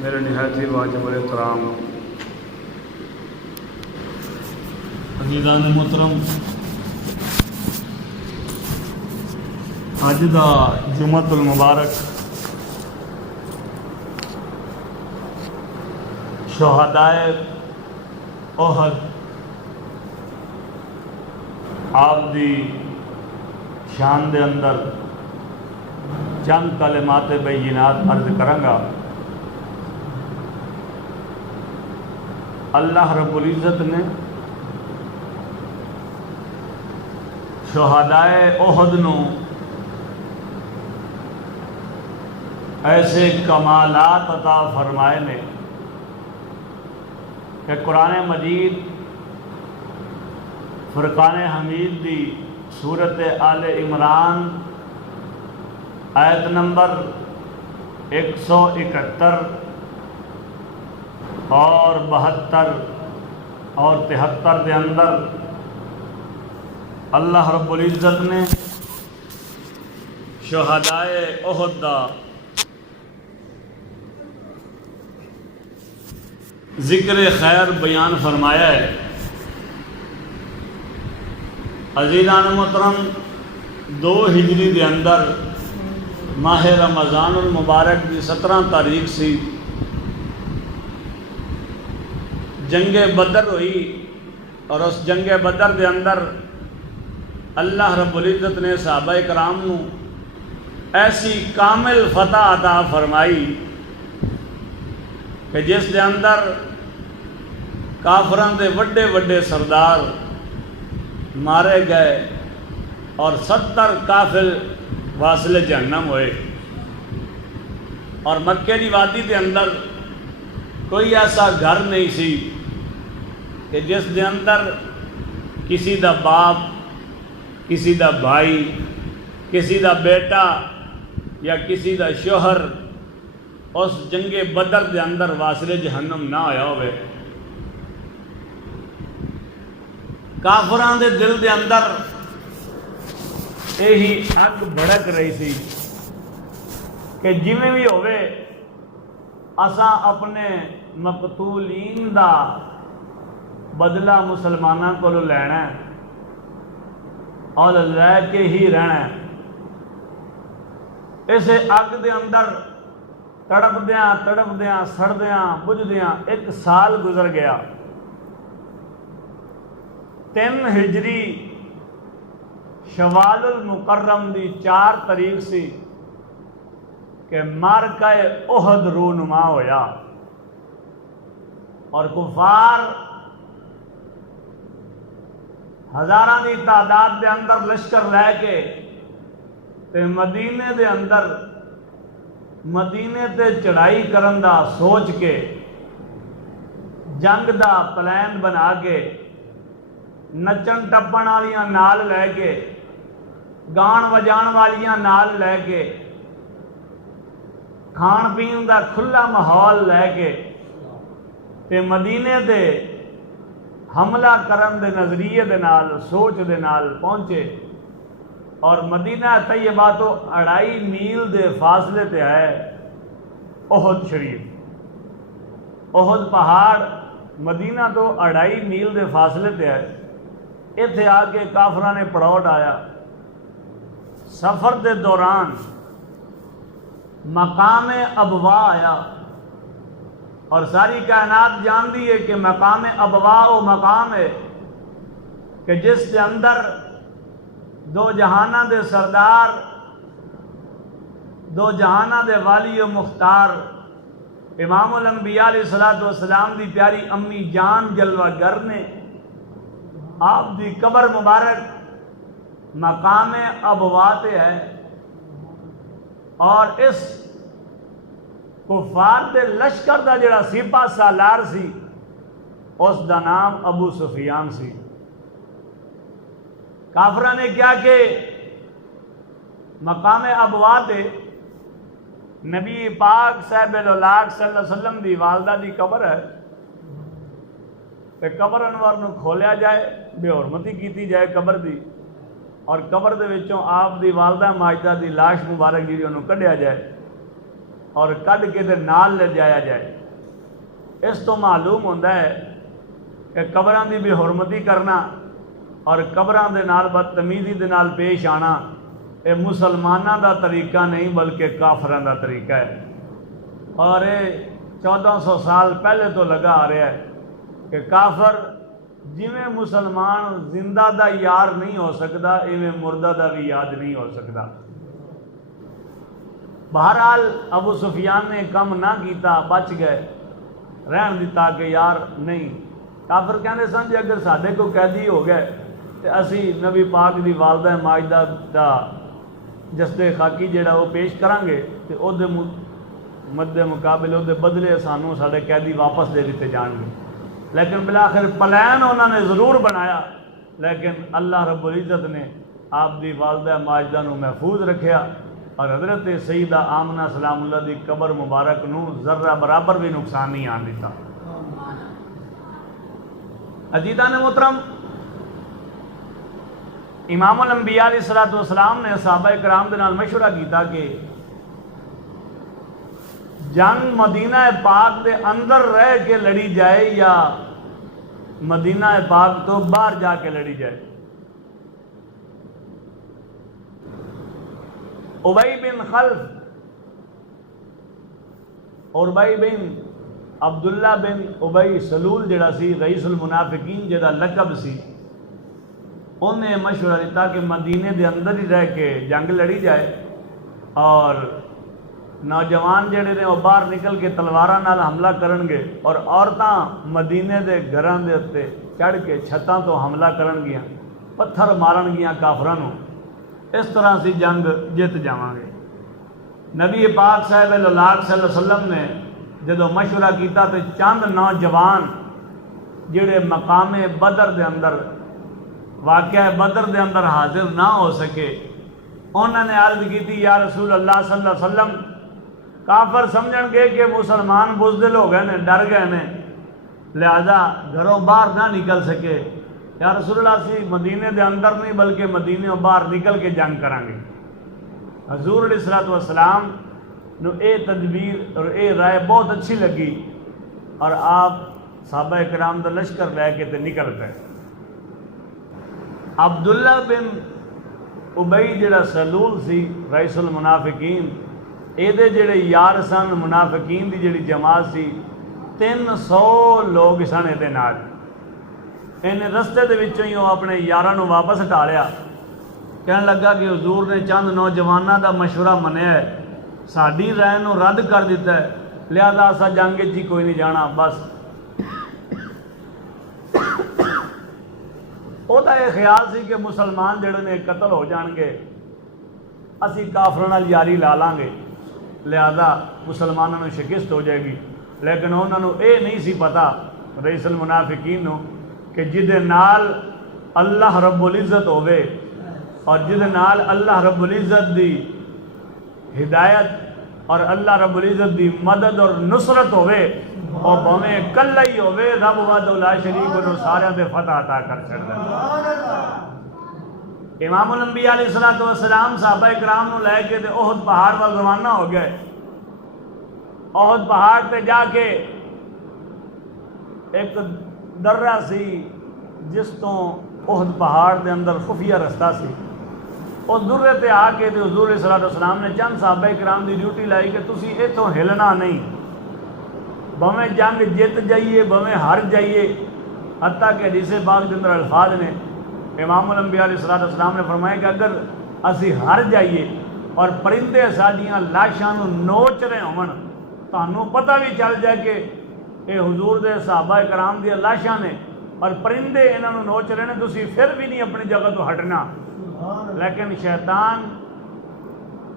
میرے نہایت ہی واجب الاحترام عزیزان محترم، اج دا جمعۃ المبارک شہدائے احد آپ دی شان دے اندر چند کلمات بینات عرض کرنگا۔ اللہ رب العزت نے شہدائے احد نو ایسے کمالات عطا فرمائے نے کہ قرآن مجید فرقان حمید دی سورت آل عمران آیت نمبر 171 اور 72 اور 73 دے اندر اللہ رب العزت نے شہدائے احد دا ذکر خیر بیان فرمایا ہے۔ عزیزان محترم، 2 ہجری دے اندر ماہ رمضان المبارک دی 17 تاریخ سی جنگ بدر ہوئی، اور اس جنگ بدر دے اندر اللہ رب العزت نے صحابہ کرام نو ایسی کامل فتح عطا فرمائی کہ جس دے اندر کافران دے وڈے وڈے سردار مارے گئے اور 70 کافر واصل جہنم ہوئے، اور مکے دی وادی دے اندر کوئی ایسا گھر نہیں سی کہ جس دے اندر کسی دا باپ، کسی دا بھائی، کسی دا بیٹا یا کسی دا شوہر اس جنگ بدر دے اندر واصل جہنم نہ ہویا ہوئے۔ کافران دے دل دے اندر یہی اگ بھڑک رہی سی کہ جویں بھی ہوئے اساں اپنے مقتولین دا بدلہ مسلمانوں کو لینا ہے اور لے کے ہی رہنا ہے۔ اسے اگ دے اندر تڑپدیاں سڑدیاں بجھدیاں 1 سال گزر گیا۔ 3 ہجری شوال المکرم دی 4 تاریخ سی کہ معرکہ احد رونما ہویا، اور کفار ہزاراں دی تعداد دے اندر لشکر لے کے تے مدینے دے اندر مدینے تے چڑھائی کرن دا سوچ کے جنگ دا پلان بنا کے نچن ٹپن والیاں نال لے کے گان وجان والیاں نال لے کے کھان پین دا کھلا ماحول لے کے تے مدینے دے حملہ کرن دے نظریے دے نال سوچ دے نال پہنچے، اور مدینہ طیبہ تو 2.5 میل دے فاصلے تے ہے احد شریف۔ احد پہاڑ مدینہ تو 2.5 میل دے فاصلے تے ہے۔ اتھے آ کے کافران نے پڑاؤ ڈایا۔ سفر دے دوران مقام ابوا آیا، اور ساری کائنات جانتی ہے کہ مقام ابوا وہ مقام ہے کہ جس کے اندر 2 جہانہ دے سردار، 2 جہانہ دے والی و مختار امام الانبیاء علیہ السلام دی پیاری امی جان جلوہ گر نے آپ دی قبر مبارک مقام ابوا تے ہے، اور اس کفار دے لشکر دا جڑا سپاہ سالار سی اس دا نام ابو سفیان سی۔ کافرہ نے کیا کہ مقام ابوا تے نبی پاک صاحب الاولاق صلی اللہ علیہ وسلم دی والدہ دی قبر ہے، تے قبر انور نو کھولیا جائے، بے حرمتی کیتی جائے قبر دی، اور قبر دے وچوں آپ دی والدہ ماجدہ دی لاش مبارک جی انہوں کڈیا جائے۔ اور کڈ کے دے نال لے جایا جائے۔ اس تو معلوم ہوتا ہے کہ قبراں دی بے حرمتی کرنا اور قبراں دے نال بدتمیزی دے نال پیش آنا یہ مسلمانوں دا طریقہ نہیں بلکہ کافراں دا طریقہ ہے، اور یہ 1400 سال پہلے تو لگا آ رہا ہے کہ کافر جویں مسلمان زندہ دا یار نہیں ہو سکتا ایویں مردہ دا بھی یاد نہیں ہو سکتا۔ بہرحال ابو سفیان نے کم نہ کیتا، بچ گئے، رہن دیتا کہ یار نہیں۔ کافر کہنے سن جی اگر ساڈے کو قیدی ہو گئے تو اسی نبی پاک دی والدہ ماجدہ دا جسدے خاکی جڑا وہ پیش کریں گے تو او دے مد مقابل او دے بدلے سانوں ساڈے قیدی واپس دے دیتے جان گے۔ لیکن بالآخر پلان انہوں نے ضرور بنایا، لیکن اللہ رب العزت نے آپ دی والدہ ماجدہ نو محفوظ رکھیا اور حضرت سیدہ آمنہ سلام اللہ دی قبر مبارک نو ذرہ برابر بھی نقصان نہیں آن دیتا۔ عزیزان محترم، امام الانبیاء علیہ السلام نے صحابہ کرام دے نال مشورہ کیتا کہ جنگ مدینہ پاک دے اندر رہ کے لڑی جائے یا مدینہ پاک تو باہر جا کے لڑی جائے۔ ابی بن خلف اور ابی بن عبداللہ بن ابی سلول جڑا سی رئیس المنافقین جڑا لقب سی، انہیں مشورہ دیتا کہ مدینے دے اندر ہی رہ کے جنگ لڑی جائے اور نوجوان جڑے نے وہ باہر نکل کے تلواراں نال حملہ کرن گے اور عورتاں مدینے دے گھراں دے اتے چڑھ کے چھتاں تو حملہ کرن گیاں، پتھر مارن گیاں کافراں نو، اس طرح سی جنگ جت جاواں گے۔ نبی پاک صاحب اللہ صلی اللہ علیہ وسلم نے جدو مشورہ کیتا تو چند نوجوان جڑے مقام بدر دے اندر واقعہ بدر دے اندر حاضر نہ ہو سکے، انہوں نے عرض کی تھی یا رسول اللہ صلی اللہ علیہ وسلم کافر سمجھن گے کہ مسلمان بزدل ہو گئے نے، ڈر گئے نے، لہذا گھروں باہر نہ نکل سکے۔ یا رسول اللہ سی مدینے دے اندر نہیں بلکہ مدینے باہر نکل کے جنگ کریں گے۔ حضور علیہ السلام نو اے تدبیر اور اے رائے بہت اچھی لگی اور آپ صحابہ کرام دا لشکر لے کے تے نکل گئے۔ عبداللہ بن ابی جڑا سلول سی رئیس المنافقین، اے دے جڑے یار سن منافقین دی جڑی جماعت سی 300 لوگ سن اے دے نال، انہیں رستے دے وچوں ہی وہ اپنے یاراں نو واپس ہٹا لیا۔ کہنے لگا کہ حضور نے چند نوجواناں دا مشورہ منیا ہے، ساڈی رائے نو رد کر دیتا ہے، لہذا اسا جنگ جی کوئی نہیں جانا، بس وہ تو یہ خیال سی کہ مسلمان جڑے نے قتل ہو جان گے، اسی کافراں نال یاری لا لیں گے، لہذا مسلمانوں نے شکست ہو جائے گی۔ لیکن انہوں نے یہ نہیں سی پتا رئیس المنافقین نو کہ جدے نال اللہ رب العزت ہوئے اور جدے نال اللہ رب العزت دی ہدایت اور اللہ رب العزت دی مدد اور نصرت ہوئے اور بھویں کلہ ہی ہوئے، رب وحدہ لا شریک انہوں سارے دے فتح عطا کر چھڑ دے۔ امام الانبیاء علیہ السلام صحابہ کرام نو لے کے احد پہاڑ وال روانہ ہو گئے۔ احد پہاڑ تے جا کے ایک درہ سی جس تو احد پہاڑ دے اندر خفیہ رستہ سی، اس درے تے آ کے حضور صلی اللہ علیہ وسلم نے چند صحابہ کرام دی ڈیوٹی لائی کہ تسی ایتھوں ہلنا نہیں، بھویں جنگ جت جائیے بھویں ہار جائیے، حتیٰ کہ حدیث پاک کے اندر الفاظ نے امام الانبیاء علیہ السلام نے فرمایا کہ اگر اسی ہار جائیے اور پرندے ساڈیاں لاشاں نو نوچ رہے ہون، تانوں پتہ بھی چل جائے کہ یہ حضور دے صحابہ کرام دی لاشاں نے اور پرندے انہاں نو نوچ رہے ہیں، تسی پھر بھی نہیں اپنی جگہ تو ہٹنا۔ لیکن شیطان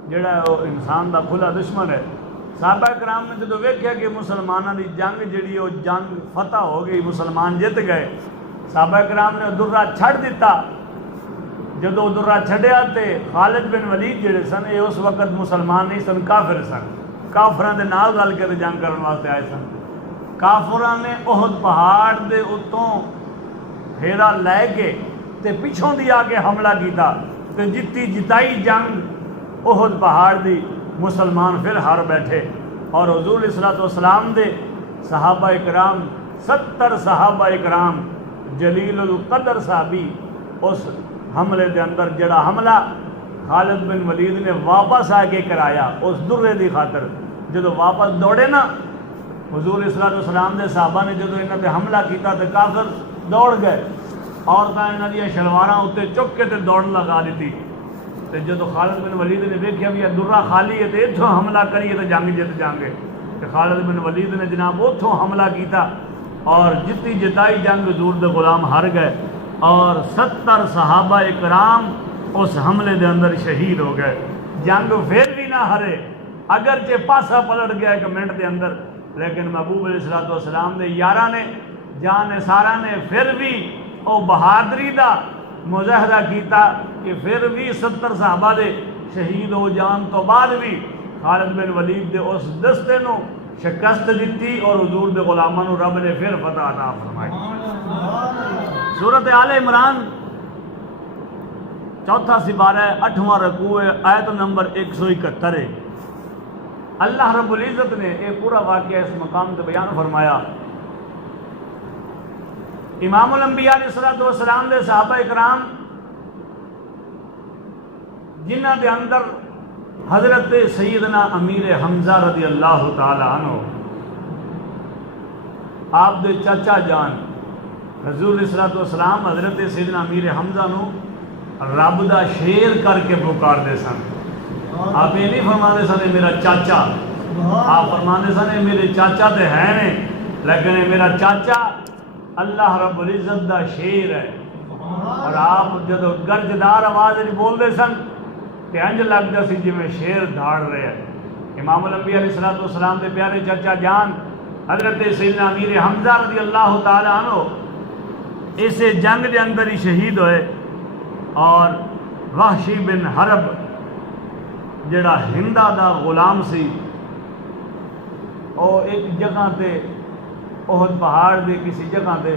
جڑا ہے وہ انسان دا کھلا دشمن ہے۔ صحابہ کرام نے جدو ویکھیا کہ مسلمانوں دی جنگ جڑی وہ جنگ فتح ہو گئی، مسلمان جت گئے، صحابہ کرام نے درہ چھڑ دیتا۔ جدو درہ چھڑیا تے خالد بن ولید جڑے سن یہ اس وقت مسلمان نہیں سن، کافر سن، کافراں دے نال رل کے جنگ کرن واسطے آئے سن۔ کافراں نے احد پہاڑ دے اتوں پھیرا لے کے تے پچھوں دی آ کے حملہ کیتا تے جتی جتائی جنگ احد پہاڑ دی مسلمان پھر ہار بیٹھے۔ اور حضور علیہ الصلوۃ والسلام دے صحابہ اکرام 70 صحابہ اکرام جلیل القدر صحابی اس حملے دے اندر جڑا حملہ خالد بن ولید نے واپس آ کے کرایا اس درے دی خاطر، جدو واپس دوڑے نا حضور علیہ الصلوۃ والسلام دے صحابہ نے جدو انہاں تے حملہ کیتا تے کافر دوڑ گئے، عورتاں انہاں دی شلواراں اتنے چک کے تے دوڑ لگا دیتی، تے جدو خالد بن ولید نے دیکھیا بھی یہ درہ خالی ہے تے اتھوں حملہ کریے تے جنگ جت جانگے، کہ خالد بن ولید نے جناب اتھوں حملہ کیتا اور جتی جتائی جنگ حضور دے غلام ہار گئے، اور 70 صحابہ اکرام اس حملے دے اندر شہید ہو گئے۔ جنگ پھر بھی نہ ہرے، اگرچہ پاسا پلٹ گیا 1 منٹ دے اندر، لیکن محبوب علیہ الصلوۃ والسلام دے یاراں نے جان سارا نے پھر بھی او بہادری دا مظاہرہ کیتا کہ پھر بھی 70 صحابہ دے شہید ہو جان تو بعد بھی خالد بن ولید دے اس دستے نو شکست دیتی اور حضور دے غلاماں نو رب نے پھر فتح عطا فرمائی۔ سورۃ آل عمران 4 سپارہ 8واں رکوع آیت نمبر 171 ہے۔ اللہ رب العزت نے ایک پورا واقعہ اس مقام تے بیان فرمایا۔ امام الانبیاء علیہ الصلوۃ والسلام دے صحابہ اکرام جنہ دے اندر حضرت سیدنا امیر حمزہ رضی اللہ تعالی عنہ آپ دے چاچا جان حضور علیہ الصلوۃ والسلام حضرت سیدنا امیر حمزہ نو رب دا شیر کر کے پکار دے سن۔ آپ یہ نہیں فرماندے سن میرا چاچا، آپ فرماندے سن میرے چاچا تے ہے نے، لیکن میرا چاچا اللہ رب العزت دا شیر ہے۔ اور آپ جدو گرجدار آواز بول دے سن کہ انج لگتا سی جی میں شیر دھاڑ رہے ہیں۔ امام الانبیاء علیہ الصلوۃ والسلام دے پیارے چاچا جان حضرت سیدنا امیر حمزہ رضی اللہ تعالی عنہ اسے جنگ دے اندر ہی شہید ہوئے، اور وحشی بن حرب جڑا ہندہ دا غلام سی، وہ ایک جگہ تے احد پہاڑ دے کسی جگہ تے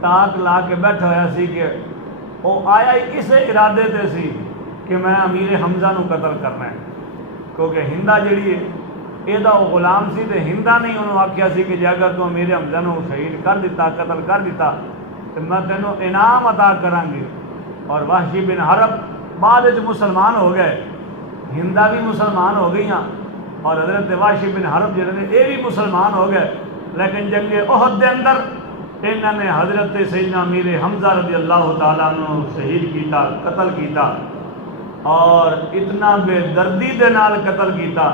تاک لا کے بیٹھا ہوا سی کہ وہ آیا ہی اسے ارادے تے سی کہ میں امیر حمزہ نو قتل کرنا ہے، کیونکہ ہندہ جڑی ہے یہ وہ غلام سی تے ہندہ نہیں انہوں آکھیا سی کہ جے اگر تو امیر حمزہ نو شہید کر دیتا قتل کر دیتا تو میں تینوں انعام عطا کران گی۔ اور وحشی بن حرب بعد وچ مسلمان ہو گئے، ہندہ بھی مسلمان ہو گئی ہیں، اور حضرت وحشی بن حرب جڑے نے یہ بھی مسلمان ہو گئے، لیکن جنگ احد دے اندر انہوں نے حضرت سیدنا امیر حمزہ رضی اللہ تعالیٰ عنہ شہید کیتا، قتل کیتا، اور اتنا بے دردی دے نال قتل کیتا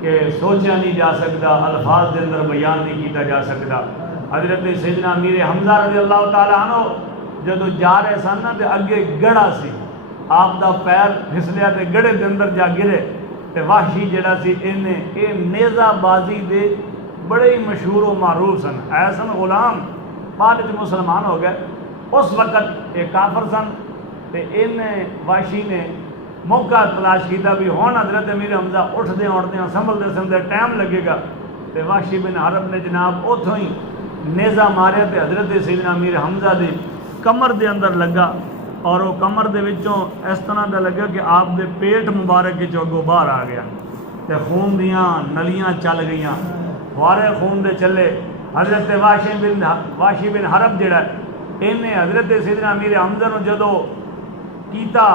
کہ سوچا نہیں جا سکتا، الفاظ دے اندر بیان نہیں کیتا جا سکتا۔ حضرت سیدنا امیر حمزہ رضی اللہ تعالیٰ عنہ جدو جا رہے سن تے اگے گڑا سی، آپ دا پیر پھسلیا تے گڑے دے اندر جا گرے، تے وحشی جڑا سی اے نیزہ بازی دے بڑے ہی مشہور و معروف سن، ایسن غلام بعد وچ مسلمان ہو گئے۔ اس وقت ایک کافر سن تے وحشی نے موقع تلاش کیتا بھی ہون حضرت امیر حمزہ اٹھدے سنبھلدے سنبھلدے ٹائم لگے گا، تے وحشی بن حرب نے جناب اتھوں ہی نیزہ ماریا تے حضرت سیدنا امیر حمزہ دی کمر دے اندر لگا، اور وہ کمر دے وچوں اس طرح دا لگا کہ آپ دے پیٹ مبارک کے چوگو باہر آ گیا، تے خون دیاں نلیاں چل گئیاں، فوارے خون دے چلے۔ حضرت وحشی بن حرب جڑا انہیں حضرت سیدنا امیر حمزہ نو جدو کیتا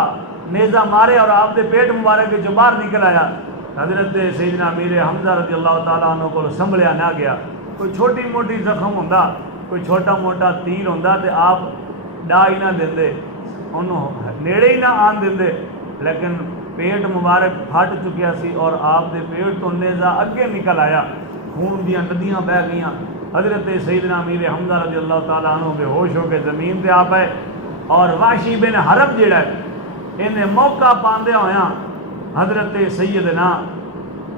نیزہ مارے اور آپ دے پیٹ مبارک کے جو باہر نکل آیا، حضرت سیدنا امیر حمزہ رضی اللہ تعالیٰ عنہ کو سنبھلیا نہ گیا۔ کوئی چھوٹی موٹی زخم ہوندا، کوئی چھوٹا موٹا تیر ہوندا تے آپ ڈا ہی نہ دیندے، انہوں نیڑے ہی نہ آن دیندے، لیکن پیٹ مبارک پھٹ چکیا سی اور آپ دے پیٹ تو نیزہ اگے نکل آیا، خون دیاں ندیاں بہ گئیاں۔ حضرت سیدنا امیر حمزہ رضی اللہ تعالیٰ عنہ بے ہوش ہو کے زمین پہ آ پائے، اور وحشی بن حرب جڑا ہے انہیں موقع پاندے ہویاں حضرت سیدنا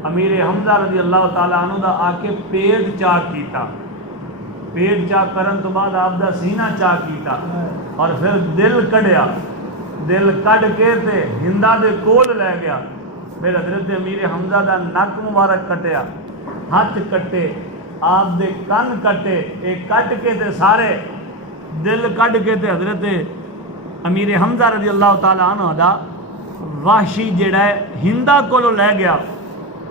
امیر حمزہ رضی اللہ تعالیٰ عنہ دا آ کے پیٹ چاک کیتا، پیٹ چاک کرن تو بعد آپ دا سینہ چاک کیتا، اور پھر دل کڈیا، دل کڈ کے تے ہندہ دے کول لے گیا، پھر حضرت امیر حمزہ دا نک مبارک کٹیا، ہاتھ کٹے، آپ دے کن کٹے، ایک کٹ کے تے سارے دل کڈ کے تے حضرت امیر حمزہ رضی اللہ تعالیٰ عنہ دا وحشی جڑا ہے ہندہ کولو لے گیا،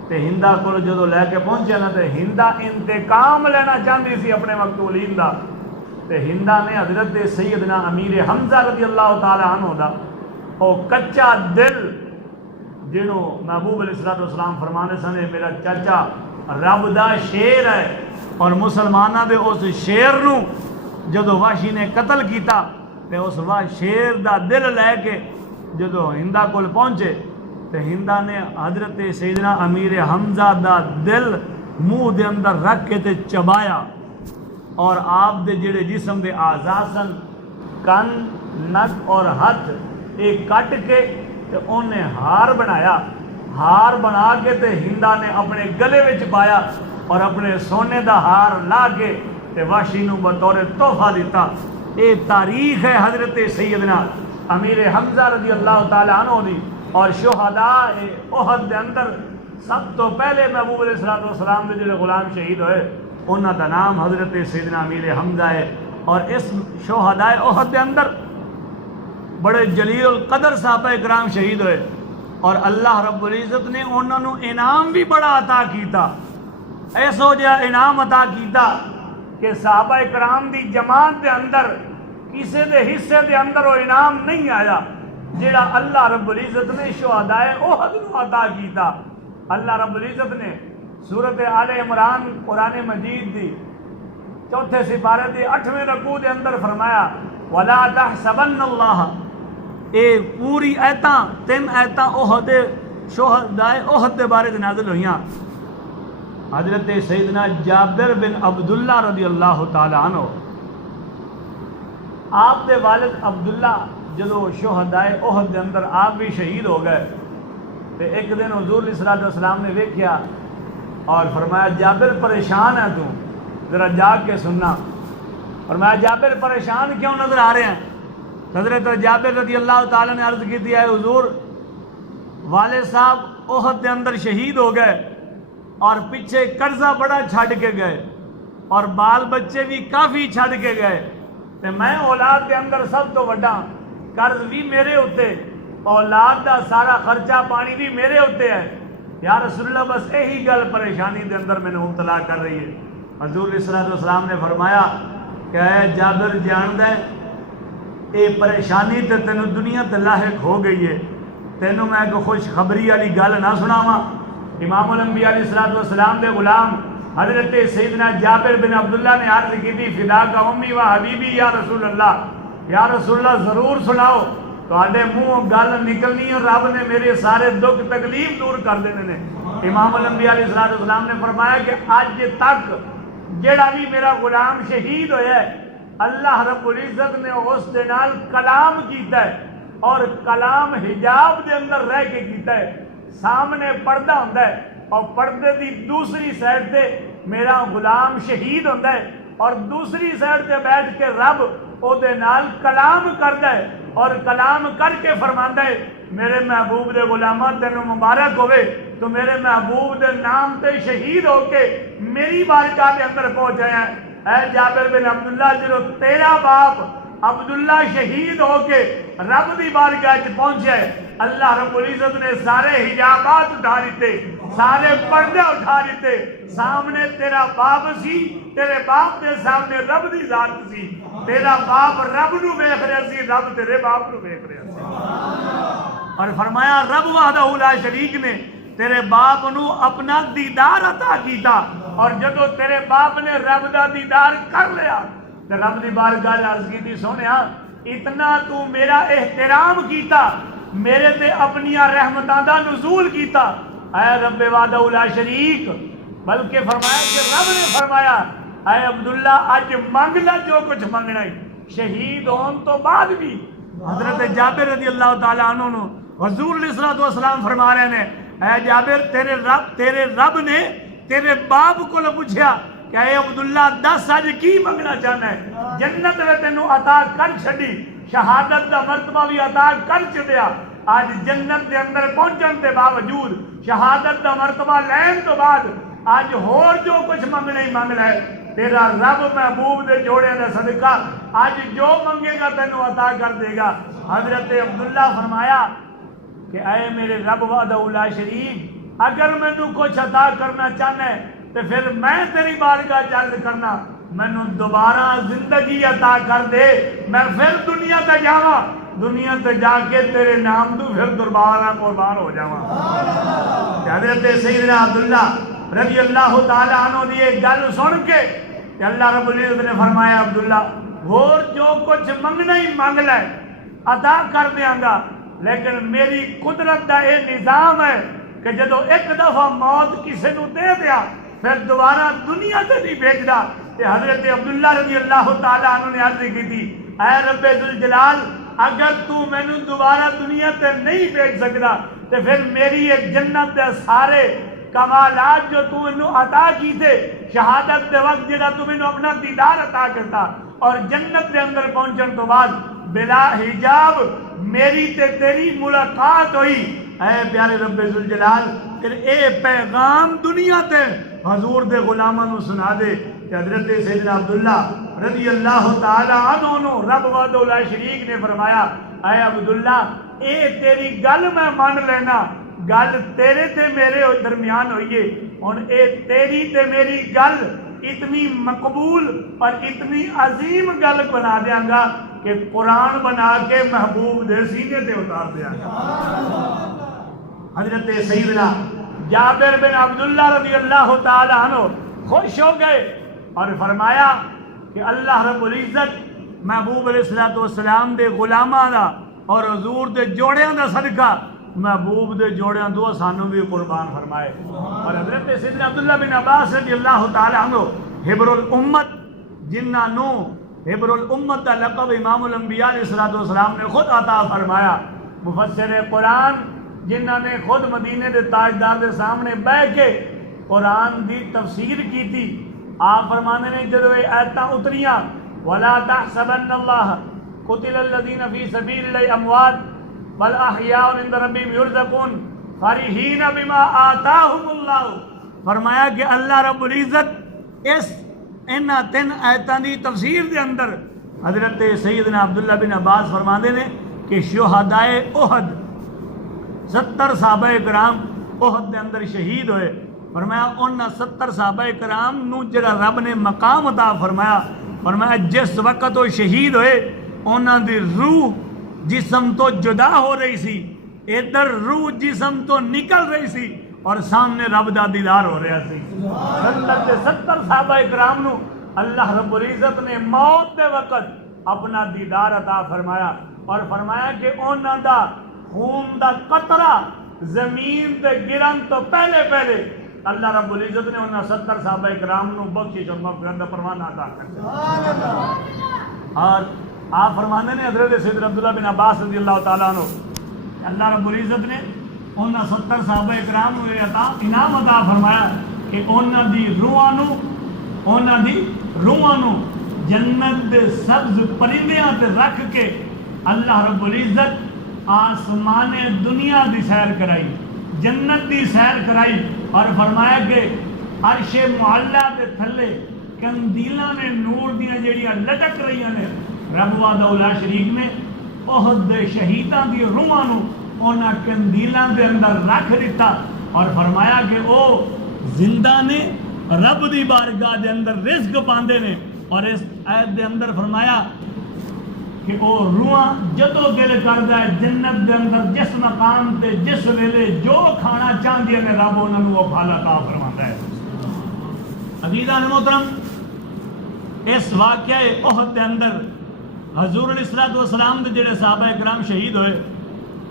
تے ہندا کو جدو لے کے پہنچے نا تے ہندا انتقام لینا چاہتی سی اپنے مقتولین دا، تے ہندا نے حضرت سیدنا امیر حمزہ رضی اللہ تعالی عنہ دا او کچا دل جنہوں محبوب علیہ السلام فرمانے سنے میرا چاچا رب دا شیر ہے، اور مسلمانہ دے اس شیر نو جدو وحشی نے قتل کیتا تے اس شیر دا دل لے کے جدو ہندا کول پہنچے تے ہندا نے حضرت سیدنا امیر حمزہ دا دل منہ دے اندر رکھ کے تے چبایا، اور آپ دے جڑے جسم دے اعضاء سن کن نک اور ہاتھ ایک کٹ کے تے انہیں ہار بنایا، ہار بنا کے تے ہندا نے اپنے گلے وچ پایا اور اپنے سونے دا ہار لا کے تے وحشی نو بطور تحفہ دیتا۔ اے تاریخ ہے حضرت سیدنا امیر حمزہ رضی اللہ تعالی عنہ دی، اور شہداء احد دے اندر سب تو پہلے محبوب علیہ السلام دے جڑے غلام شہید ہوئے انہاں دا نام حضرت سیدنا امیر حمزہ ہے، اور اس شہداء احد دے اندر بڑے جلیل القدر صحابہ کرام شہید ہوئے، اور اللہ رب العزت نے انہاں نو انعام بھی بڑا عطا کیتا، ایسو جہا انعام عطا کیتا کہ صحابہ کرام دی جماعت دے اندر کسی دے حصے دے اندر وہ انعام نہیں آیا جڑا اللہ رب العزت نے شہداء احد نو عطا کیتا۔ اللہ رب العزت نے سورۃ آل عمران قرآن مجید دی چوتھے سپارے دی 8ویں رکوع دے اندر فرمایا وَلَا تَحْسَبَنَّ اللَّهَ، اے پوری ایتاں 3 ایتاں احد شہداء احد دے بارے نازل ہوئیاں۔ حضرت سیدنا جابر بن عبداللہ رضی اللہ تعالی عنہ، آپ دے والد عبداللہ جدو شہداء احد دے اندر آپ بھی شہید ہو گئے تے ایک دن حضور علیہ السلام نے ویکھیا اور فرمایا جابر پریشان ہے تو ذرا جاگ کے سننا۔ فرمایا جابر پریشان کیوں نظر آ رہے ہیں؟ حضرت جابر رضی اللہ تعالی نے عرض کی تھی اے حضور والد صاحب احد دے اندر شہید ہو گئے اور پیچھے قرضہ بڑا چھڈ کے گئے اور بال بچے بھی کافی چھڈ کے گئے تے میں اولاد دے اندر سب تو وڈا، قرض بھی میرے ہوتے، اولاد دا سارا خرچہ پانی بھی میرے ہوتے ہے، یا رسول اللہ بس یہی گل پریشانی دے اندر میں نے مبتلا کر رہی ہے۔ حضور علیہ السلام نے فرمایا کہ اے جابر جان دے اے پریشانی تے تینوں دنیا تے لاحق ہو گئی ہے، تینوں میں ایک خوشخبری والی گل نہ سناواں؟ امام الانبیاء علیہ السلام دے غلام حضرت سیدنا جابر بن عبداللہ نے عرض کی تھی فدا کا امی و حبیبی یا رسول اللہ، یا رسول اللہ ضرور سناؤ، تواڈے منہ گل نکلنی اور رب نے میرے سارے دکھ تکلیف دور کر دینے نے۔ امام الانبیاء علیہ السلام نے فرمایا کہ آج تک جڑا بھی میرا غلام شہید ہویا ہے اللہ رب العزت نے اس دے نال کلام کیتا ہے، اور کلام حجاب دے اندر رہ کے کیتا ہے، سامنے پردہ ہوندا ہے اور پردے دی دوسری سائڈ تے میرا غلام شہید ہوندا ہے، اور دوسری سائڈ تے بیٹھ کے رب او دے نال کلام کردا ہے اور کلام کر کے فرماندا ہے میرے محبوب دے غلاماں تینوں مبارک ہوئے تو میرے محبوب دے نام تے شہید ہو کے میری بارگاہ دے اندر پہنچ آیا ہے۔ اے جابر بن عبداللہ جدو تیرا باپ عبداللہ شہید ہو کے رب دی بارگاہ چ پہنچے، اللہ رب العزت نے سارے حجابات اٹھا دیتے، سارے پردے اٹھا دیتے، سامنے تیرا باپ سی، تیرے باپ دے سامنے رب دی ذات سی، تیرا باپ رب نو ویکھ رہا سی، رب تیرے باپ نو ویکھ رہا سی۔ اور فرمایا رب وحدہ لا شریک نے تیرے باپ نو اپنا دیدار عطا کیتا، اور جدو تیرے باپ نے رب دا دیدار کر لیا تو رب دی بارگاہ عرض کی سونیا اتنا تو میرا احترام کیتا، میرے تے اپنی رحمتاں دا نزول کیتا، اے رب وحدہ لا شریک، بلکہ فرمایا کہ رب نے فرمایا اے عبداللہ اج منگ لے جو کچھ منگنا ہے۔ شہید ہون تو بعد بھی حضرت جابر رضی اللہ تعالیٰ عنہ حضور علیہ السلام فرما رہے ہیں اے جابر تیرے رب نے تیرے باپ کو پوچھا کہ اے عبداللہ دس اج کی منگنا چاہنا ہے؟ جنت میں تینوں عطا کر چھڈی، شہادت دا مرتبہ بھی عطا کر چھڈیا، آج جنت دے اندر پہنچن دے باوجود شہادت دا مرتبہ لین تو بعد آج ہور جو کچھ منگنا ہی منگنا ہے، تیرا رب محبوب دے جوڑے دے صدقہ آج جو منگے گا تینوں عطا کر دے گا۔ حضرت عبداللہ فرمایا کہ اے میرے رب وحدہ لا شریک، اگر مینو کچھ عطا کرنا چاہنا ہے تو پھر میں تیری بارگاہ چرد کرنا مینو دوبارہ زندگی عطا کر دے، میں پھر دنیا تے جاواں، دنیا تے جا کے تیرے نام تو پھر دربارہ قربان ہو جاواں۔ حضرت سیدنا عبداللہ رضی اللہ تعالیٰ عنہ دی ایک گل سن کے اللہ رب العزت نے فرمایا عبداللہ اور جو کچھ منگنا ہی مانگ لے عطا کر دیاں گا، لیکن میری قدرت دا یہ نظام ہے کہ جدو ایک دفعہ موت کسی نو دے دیا پھر دوبارہ دنیا تے نہیں بھیجدا۔ تے حضرت عبداللہ رضی اللہ تعالیٰ عنہ نے عرض کی تھی اے رب ذوالجلال اگر تو مینو دوبارہ دنیا تے نہیں بھیج سکتا تو پھر میری ایک جنت دے سارے کمالات جو تو انہوں عطا کی تھے شہادت دے وقت جدا تو انہوں اپنا دیدار عطا کرتا اور جنت دے اندر پہنچن تو بعد بلا حجاب میری تے تیری ملاقات ہوئی۔ اے پیارے رب ذوالجلال پھر اے پیغام دنیا تے حضور دے غلاموں نو سنا دے کہ حضرت سیدنا عبداللہ رضی اللہ تعالی عنہ نو رب وحدہ لا شریک نے فرمایا اے عبداللہ اے تیری گل میں مان لینا، گل تیرے تے میرے درمیان ہوئیے، اور اے تیری تے میری گل اتنی مقبول اور اتنی عظیم گل بنا دیاں گا کہ قرآن بنا کے محبوب دے سینے تے اتار دیاں گا۔ حضرت سیدنا جابر بن عبداللہ رضی اللہ تعالی عنہ خوش ہو گئے اور فرمایا کہ اللہ رب العزت محبوب علیہ السلام دے غلاماں دا اور حضور دے جوڑیاں دا صدقہ محبوب دے جوڑیاں دو سانوں بھی قربان فرمائے۔ اور حضرت سیدنا عبداللہ بن عباس رضی اللہ تعالی عنہ حبر الامت جنہاں نو حبر الامت دا لقب امام الانبیاء علیہ السلام نے خود عطا فرمایا، مفسر قرآن جنہاں نے خود مدینے دے تاجدار دے سامنے بیٹھ کے قرآن دی تفسیر کی تھی۔ آپ فرمانے نے جدو یہ آیتاں اتریاں وَلَا تَحْسَبَنَّ اللَّهَ قُتِلَ الَّذِينَ فِي سَبِيلِ اللَّهِ أَمْوَاتٌ بَلْ أَحْيَاءٌ عِندَ رَبِّهِمْ يُرْزَقُونَ فَرِحِينَ بِمَا آتَاهُمُ اللَّهُ، فرمایا کہ اللہ رب العزت اس انہاں تین آیتاں دی تفسیر دے اندر حضرت سیدنا عبداللہ بن عباس فرماندے نے کہ شہدائے احد 70 صحابہ کرام احد دے اندر شہید ہوئے، فرمایا ان 70 صحابہ کرام نو جڑا رب نے مقام عطا فرمایا، فرمایا جس وقت وہ شہید ہوئے انہاں دی روح جسم تو جدا ہو رہی سی، ادھر روح جسم تو نکل رہی سی اور سامنے رب دا دیدار ہو رہا سی۔ 70 صحابہ کرام نو اللہ رب العزت نے موت دے وقت اپنا دیدار عطا فرمایا اور فرمایا کہ انہاں دا خون دا قطرہ زمین تے گرن تو پہلے اللہ رب العزت نے انہاں 70 صحابہ کرام نو بخشش اور مغفرت دا پروانہ عطا کر۔ اور آپ فرمانے نے حضرت سیدنا عبداللہ بن عباس رضی اللہ تعالیٰ عنہ اللہ رب العزت نے انہاں 70 صحابہ کرام نو یہ انعام عطا فرمایا کہ انہاں دی روحاں نو جنت دے سبز پرندیاں تے رکھ کے اللہ رب العزت آسمان دنیا دی سیر کرائی، جنت دی سیر کرائی اور فرمایا کہ عرش معلیٰ دے تھلے کندیلاں نے نور دیاں جڑیاں لٹک رہی ہیں رب وحدہ لا شریک نے احد دے شہیداں دی روحاں نو انہاں کندیلاں دے اندر رکھ دیتا اور فرمایا کہ او زندہ نے رب دی بارگاہ دے اندر رزق پاندے نے۔ اور اس آیت دے اندر فرمایا کہ او روحاں جدو دل کردا ہے جنت دے اندر جس مقام تے جس ویلے جو کھانا چاہندے نے رب انہاں نوں وہ پھل عطا فرماندا ہے۔ عزیزان محترم اس واقعہ احد دے اندر حضور علیہ السلام دے جڑے صحابہ کرام شہید ہوئے،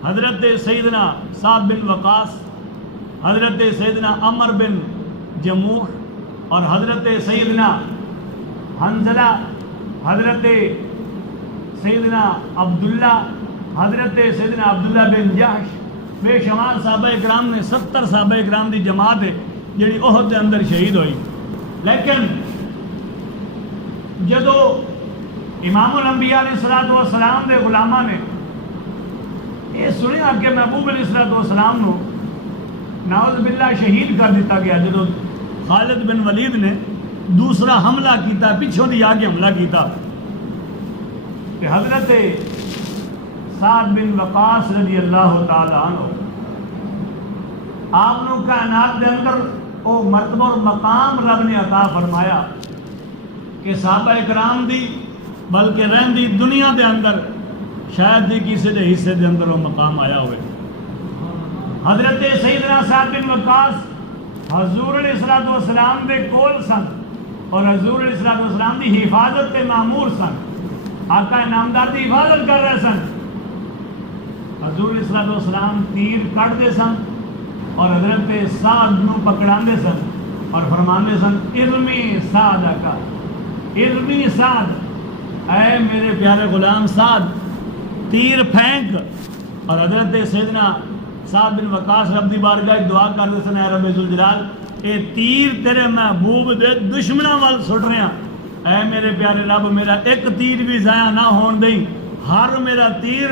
حضرت سیدنا سعد بن وقاص، حضرت سیدنا عمر بن جموح اور حضرت سیدنا حنزلہ، حضرت سیدنا عبداللہ، حضرت سیدنا عبداللہ بن جحش، بے شمار صحابہ کرام نے 70 صحابہ کرام دی جماعت ہے جڑی احد دے اندر شہید ہوئی۔ لیکن جدو امام الانبیاء علیہ السلام دے غلامہ نے یہ سنیا کہ محبوب علیہ السلام نو نعوذ باللہ شہید کر دیتا گیا، جدو خالد بن ولید نے دوسرا حملہ کیتا، پچھوں دی آگے حملہ کیتا کہ حضرت سعد بن وقاص رضی اللہ تعالی عنہ آپ نو کائنات دے اندر او مرتبہ اور مقام رب نے عطا فرمایا کہ صحابہ اکرام دی بلکہ رہندی دنیا دے اندر شاید دی کسی دے حصے دے اندر وہ مقام آیا ہوئے. حضرت سیدنا سعد بن وقاص حضور علیہ السلام دے کول سن اور حضور علیہ السلام دی حفاظت تے معمور سن. آقا نامدار دی حفاظت کر رہے سن. حضور علیہ السلام تیر کٹ دے سن اور حضرت سعد نو پکڑاندے سن اور فرماندے سن ارمی سعد آقا ارمی سعد، اے میرے پیارے غلام سعد تیر پھینک. اور حضرت سیدنا سعد بن وقاص رب دی بارگاہ دعا کر دے سن اے رب ذوالجلال اے تیر تیرے محبوب دے دشمناں وال سٹ رہے ہیں، اے میرے پیارے رب میرا ایک تیر بھی ضائع نہ ہون دیں، ہر میرا تیر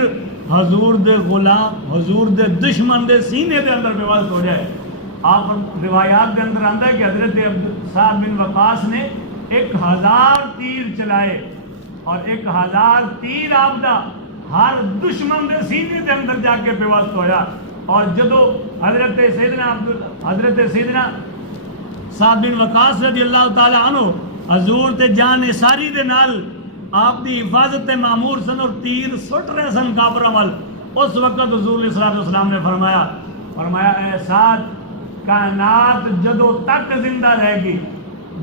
حضور دے غلام حضور دے دشمن دے سینے دے اندر پیوست ہو جائے. آپ روایات دے اندر آندا ہے کہ حضرت سعد بن وقاص نے 1000 تیر چلائے اور 1000 تیر آپ دا ہر دشمن دے سینے دے اندر جا کے پیوست ہویا. اور جدو حضرت سیدنا سعد بن وقاص رضی اللہ تعالی عنہ حضور تے جان ساری دے نال آپ دی حفاظت تے معمور سن اور تیر سٹ رہے سن کافراں وال، اس وقت حضور علیہ السلام نے فرمایا اے سعد کائنات جدو تک زندہ رہے گی،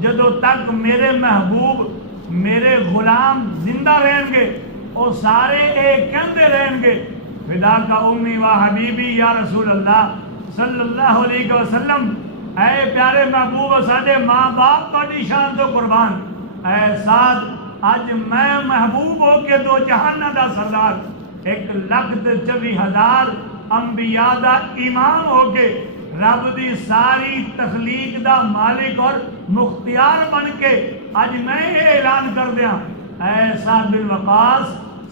جدو تک میرے محبوب میرے غلام زندہ رہیں گے وہ سارے ایک کہندے رہیں گے فدا کا امی و حبیبی یا رسول اللہ صلی اللہ علیہ وسلم، اے پیارے محبوب ساڈے ماں باپ تہاڈی شان تو قربان. اے سعد اج میں محبوب ہو کے دو جہاناں دا سردار 1,24,000 انبیاء دا امام ہو کے رب دی ساری تخلیق دا مالک اور مختار بن کے اج میں یہ اعلان کر دیا اے سعد بن وقاص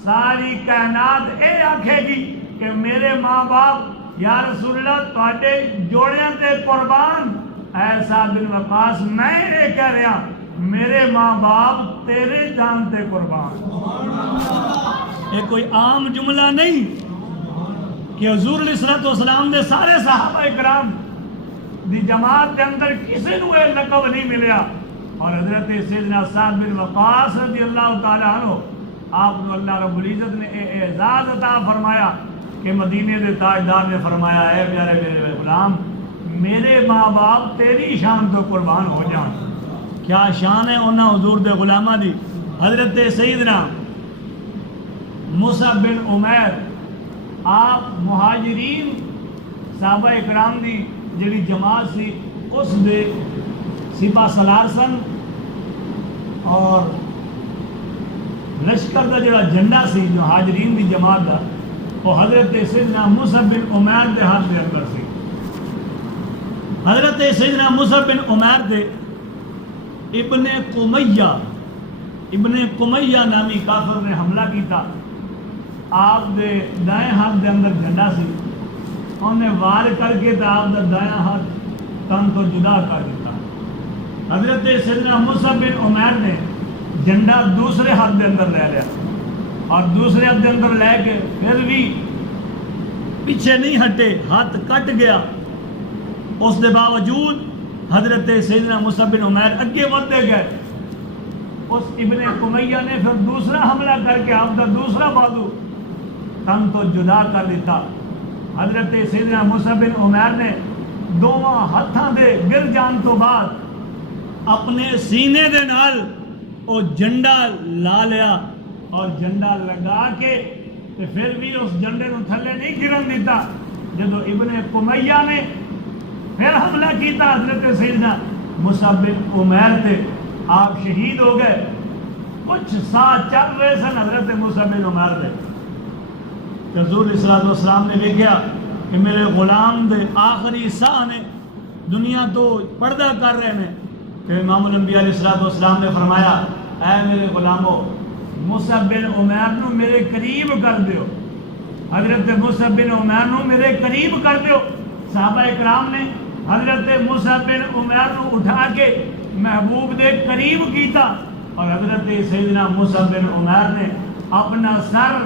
ساری کائنات اے آکھے گی کہ میرے ماں باپ یا رسول اللہ تواڈے جوڑیاں تے قربان. اے سعد بن وقاص میں یہ کہہ رہا میرے ماں باپ تیرے جان تے قربان. یہ کوئی عام جملہ نہیں کہ حضور علیہ السلام دے سارے صحابہ اکرام دی جماعت کے اندر کسی نو یہ لقب نہیں ملیا اور حضرت سیدنا سعد بن وقاص رضی اللہ تعالی عنہ آپ کو اللہ رب العزت نے اعزاز عطا فرمایا کہ مدینے دے تاجدار نے فرمایا اے پیارے میرے غلام میرے ماں باپ تیری شان تو قربان ہو جان. کیا شان ہے انہاں حضور دے غلامہ دی. حضرت سیدنا مصعب بن عمیر آپ مہاجرین صحابہ اکرام دی جڑی جماعت سی اس دے سپاہ سالار سن اور لشکر دا جڑا جھنڈا سی جو حاجرین دی جماعت دا وہ حضرت سیدنا مصعب بن عمیر دے ہاتھ دے اندر سی. حضرت سیدنا مصعب بن عمیر دے ابن قمیہ نامی کافر نے حملہ کیتا. آپ دے دائیں ہاتھ دے اندر جھنڈا سی انہیں وار کر کے تو آپ دا دائیں ہاتھ تن تو جدا کر دیتا. حضرت سیدنا مصعب بن عمیر نے جھنڈا دوسرے ہاتھ دے اندر لے لیا اور دوسرے ہاتھ دے اندر لے کے پھر بھی پیچھے نہیں ہٹے، ہاتھ کٹ گیا. اس دے باوجود حضرت سیدنا مصعب بن عمیر اگے بڑھتے گئے. اس ابن قمیہ نے پھر دوسرا حملہ کر کے آپ کا دوسرا بازو تن تو جدا کر دیتا. حضرت سیدنا مصعب بن عمیر نے دونوں ہاتھاں دے گر جان تو بعد اپنے سینے دے نال وہ جھنڈا لا لیا اور جھنڈا لگا کے پھر بھی اس جھنڈے کو تھلے نہیں گرن دیتا. جدو ابن قمیہ نے پھر حملہ کیتا حضرت سیدنا مصعب بن عمیر تے آپ شہید ہو گئے. کچھ ساتھ چل رہے سن حضرت مصعب بن عمیر دے. حضور علیہ السلام نے دیکھا کہ میرے غلام دے آخری ساہ نے دنیا تو پردہ کر رہے ہیں کہ امام الانبیاء علیہ السلام نے فرمایا اے میرے غلاموں مصعب بن عمیر نو میرے قریب کر دیو. حضرت مصعب بن عمیر نو میرے قریب کر دیو. صحابہ اکرام نے حضرت مصعب بن عمیر نو اٹھا کے محبوب دے قریب کیتا اور حضرت سیدنا مصعب بن عمیر نے اپنا سر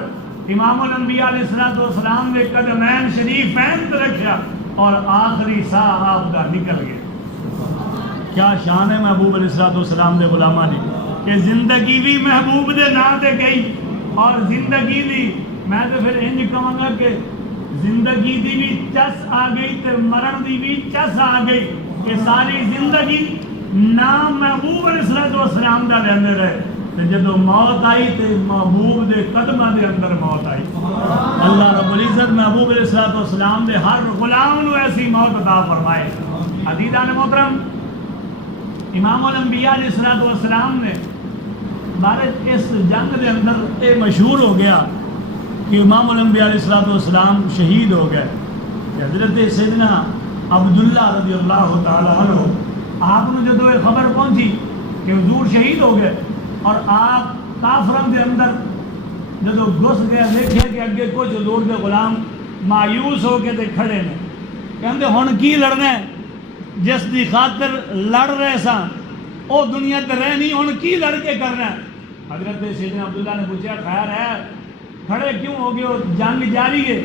امام الانبیاء علیہ السلام دے قدمین شریفین تے رکھیا اور آخری سا آپ کا نکل گیا۔ کیا شان ہے محبوب علیہ السلام دے غلاماں دی کہ زندگی بھی محبوب دے نام تے گئی، اور زندگی دی میں تو پھر انج کہاں گا کہ زندگی دی بھی چس آ گئی تے مرن دی بھی چس آ گئی کہ ساری زندگی نام محبوب علیہ السلام دا لیندے رہے، تے جدو موت آئی تے محبوب دے قدمہ دے اندر موت آئی۔ اللہ رب العزت محبوب علیہ السلام دے ہر غلام نو ایسی موت عطا فرمائے۔ عزیزان محترم، امام الانبیاء علیہ السلام نے بارے اس جنگ دے اندر یہ مشہور ہو گیا کہ امام الانبیاء علیہ السلام شہید ہو گئے۔ حضرت سیدنا عبداللہ رضی اللہ تعالیٰ عنہ آپ نے جدو یہ خبر پہنچی کہ حضور شہید ہو گئے، اور آپ کافروں کے اندر جدو گھس گئے، دیکھے کہ اگے کچھ حضور کے غلام مایوس ہو کے تے کھڑے نے، کہندے ہن کی لڑنا ہے؟ جس دی خاطر لڑ رہے سا وہ دنیا تے رہ نہیں، ہن کی لڑ کے کرنا ہے؟ حضرت سیدنا عبداللہ نے پوچھا خیر ہے کھڑے کیوں ہو گئے ہو، جنگ جاری ہے؟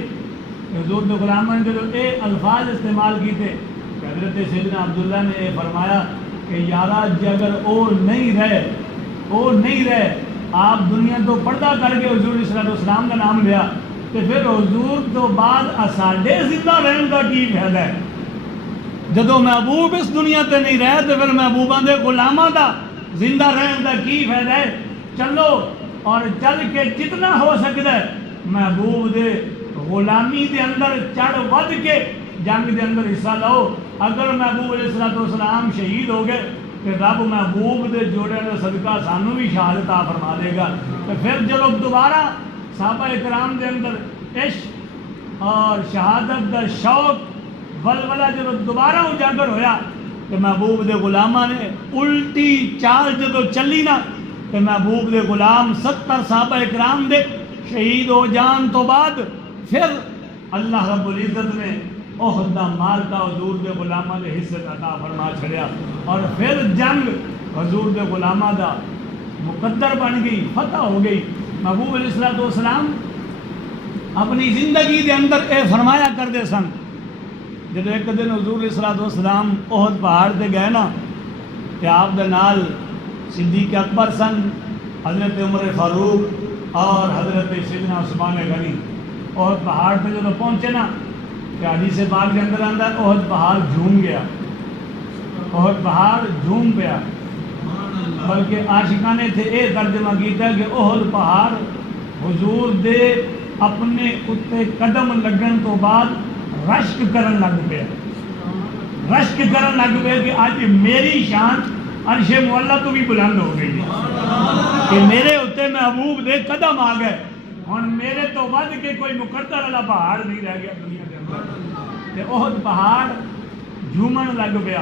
حضور کے غلاموں نے جو اے الفاظ استعمال کیتے، حضرت سیدنا عبداللہ نے یہ فرمایا کہ یارا جی اگر وہ نہیں رہے آپ دنیا تو پردہ کر کے حضور صلی اللہ علیہ وسلم کا نام لیا، تو پھر حضور تو بعد ساڈے زندہ رہن کا کی فائدہ ہے؟ جدو محبوب اس دنیا تے نہیں رہے تو پھر محبوباں دے غلاماں دا زندہ رہن کا کی فائدہ ہے؟ چلو اور چل کے جتنا ہو سکتا ہے محبوب دے غلامی دے اندر چڑھ ود کے جنگ دے اندر حصہ لو۔ اگر محبوب علیہ السلام شہید ہو گئے کہ رب محبوب دے جوڑے کا صدقہ سانو بھی شہادت عطا فرما دے گا۔ تو پھر جب دوبارہ صحابہ اکرام دے اندر عشق اور شہادت دا شوق ولولہ جب دوبارہ اجاگر ہویا تو محبوب دے غلامہ نے الٹی چال جدو چلی نا تو محبوب دے غلام 70 صحابہ اکرام دے شہید ہو جان تو بعد پھر اللہ رب العزت نے احد دا مال کا حضور دے غلامہ دے حصے عطا فرما چھڑیا، اور پھر جنگ حضور دے غلامہ دا مقدر بن گئی، فتح ہو گئی۔ محبوب علیہ السلام اپنی زندگی دے اندر اے فرمایا کرتے سن، جب ایک دن حضور علیہ السلام احد پہاڑ تے گئے نا کہ آپ دے نال صدیق اکبر سن، حضرت عمر فاروق اور حضرت سیدنا عثمان غنی۔ احد پہاڑ پہ جب پہنچے نا کہ حدیث پاک کے اندر آندہ احد پہاڑ جھوم گیا، احد پہاڑ جھوم پیا، بلکہ عاشقانے تھے اے ترجمہ کیتا کہ احد پہاڑ حضور دے اپنے اتے قدم لگن تو بعد رشک کرن لگ پیا، رشک کرن لگ پیا کہ آج میری شان عرش معلیٰ تو بھی بلند ہو گئی کہ میرے اتے محبوب دے قدم آ گئے، اور میرے تو ود کے کوئی مقدر والا پہاڑ نہیں رہ گیا دنیا کے اندر۔ کہ احد پہاڑ جھومن لگ پیا۔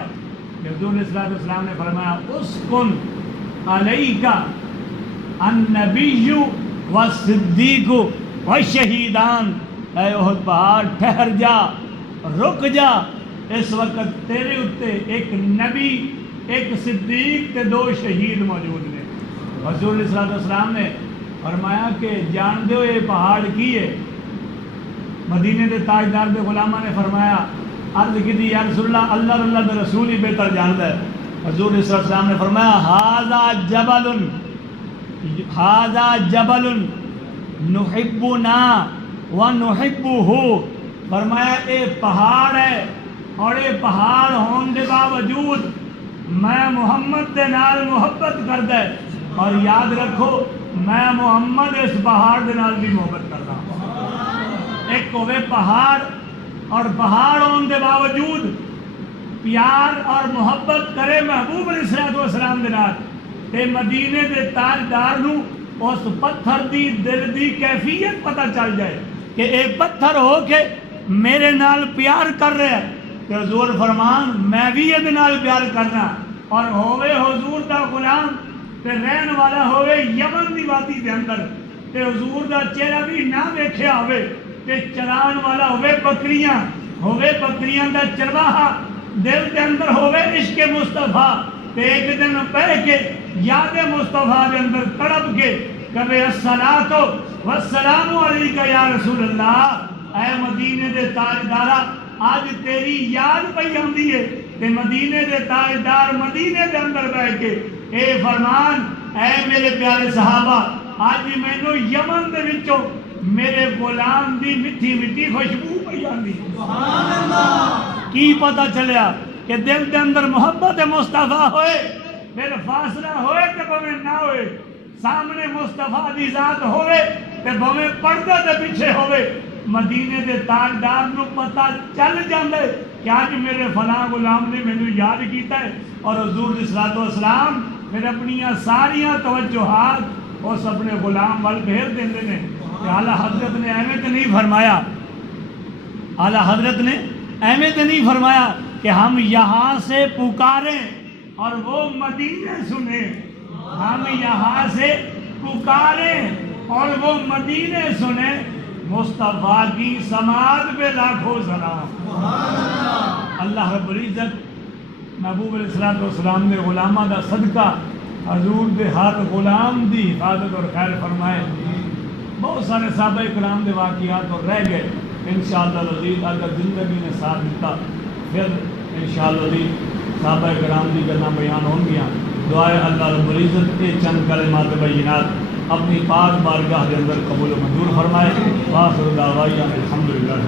حضور علیہ السلام نے فرمایا اسکن علیکا النبی والصدیق والشہیدان، اے احد پہاڑ ٹھہر جا، رک جا، اس وقت تیرے اتے ایک نبی، ایک صدیق تے 2 شہید موجود نے۔ حضور علیہ السلام نے فرمایا کہ جان دو یہ پہاڑ کی ہے؟ مدینے دے تاجدار دے غلامہ نے فرمایا، عرض کی تھی یا رسول اللہ، اللہ دے رسول ہی بہتر جانتا ہے۔ حضور علیہ السلام نے فرمایا ھذا جبل نحبنا ونحبہ، فرمایا اے پہاڑ ہے، اور اے پہاڑ ہون دے باوجود میں محمد دے نال محبت کردا ہے، اور یاد رکھو میں محمد اس پہاڑ دے نال بھی محبت کردا ہوں۔ ایک ہوئے پہاڑ، اور پہاڑ ہون دے باوجود پیار اور محبت کرے محبوب علیہ السلام دے نال، تے مدینے دے تاجدار نو اس پتھر دی دل دی کیفیت پتہ چل جائے کہ اے پتھر ہو کے میرے نال پیار کر رہے ہیں، کہ حضور فرمان میں بھی یہ نال پیار کرنا، اور ہوئے حضور دا غلام تے رہن والا ہوئے یمن دی وادی دے اندر، تے حضور دا چہرہ بھی نہ ویکھیا ہوئے، تے چران والا ہوئے بکریاں دا چرواہا، دل کے اندر ہوئے عشق مصطفیٰ، تے ایک دن پہ کے یاد مصطفیٰ دے اندر تڑپ کے کہے الصلاۃ والسلام علیکہ یا رسول اللہ، اے مدینے دے تاجدارہ آج تیری یاد پئی آندی ہے تے مدینے دے تاجدار مدینے دے اندر بیٹھ کے اے فرمان اے میرے پیارے صحابہ آج مینوں یمن دے وچوں میرے غلام دی میٹھی میٹھی خوشبو پئی آندی سبحان اللہ کی پتہ چلیا کہ دل دے اندر محبت مصطفیٰ ہوئے پھر فاصلہ ہوئے تے بھویں نہ ہوئے سامنے مصطفیٰ دی ذات ہوئے تے بھویں پردہ دے پیچھے ہوئے مدینے دے تاجدار نو پتہ چل جاندے کہ آج میرے فلاں غلام نے مینوں یاد کیتا ہے اور حضور علیہ الصلوۃ والسلام پھر اپنی ساریاں توجہات اس اپنے غلام وال پھیر دیندے نے کہ اعلیٰ حضرت نے ایویں تے نہیں فرمایا اعلیٰ حضرت نے ایویں تے نہیں فرمایا کہ ہم یہاں سے پکاریں اور وہ مدینے سنیں ہم یہاں سے پکاریں اور وہ مدینے سنیں مصطفیٰ کی سماعت پہ لاکھوں سلام اللہ رب العزت محبوب علیہ الصلوۃ والسلام نے غلامہ دا صدقہ حضور دے ہر غلام دی حفاظت اور خیر فرمائے بہت سارے صحابہ کرام دے واقعات اور رہ گئے انشاءاللہ العزیز اگر زندگی نے ساتھ دیتا پھر انشاءاللہ العزیز صحابہ کرام دی گلاں بیان ہوں گیاں دعائے اللہ رب العزت کے چند کلمات بینات اپنی پاک بارگاہ کے اندر قبول و منظور فرمائے وآخر دعوانا الحمدللہ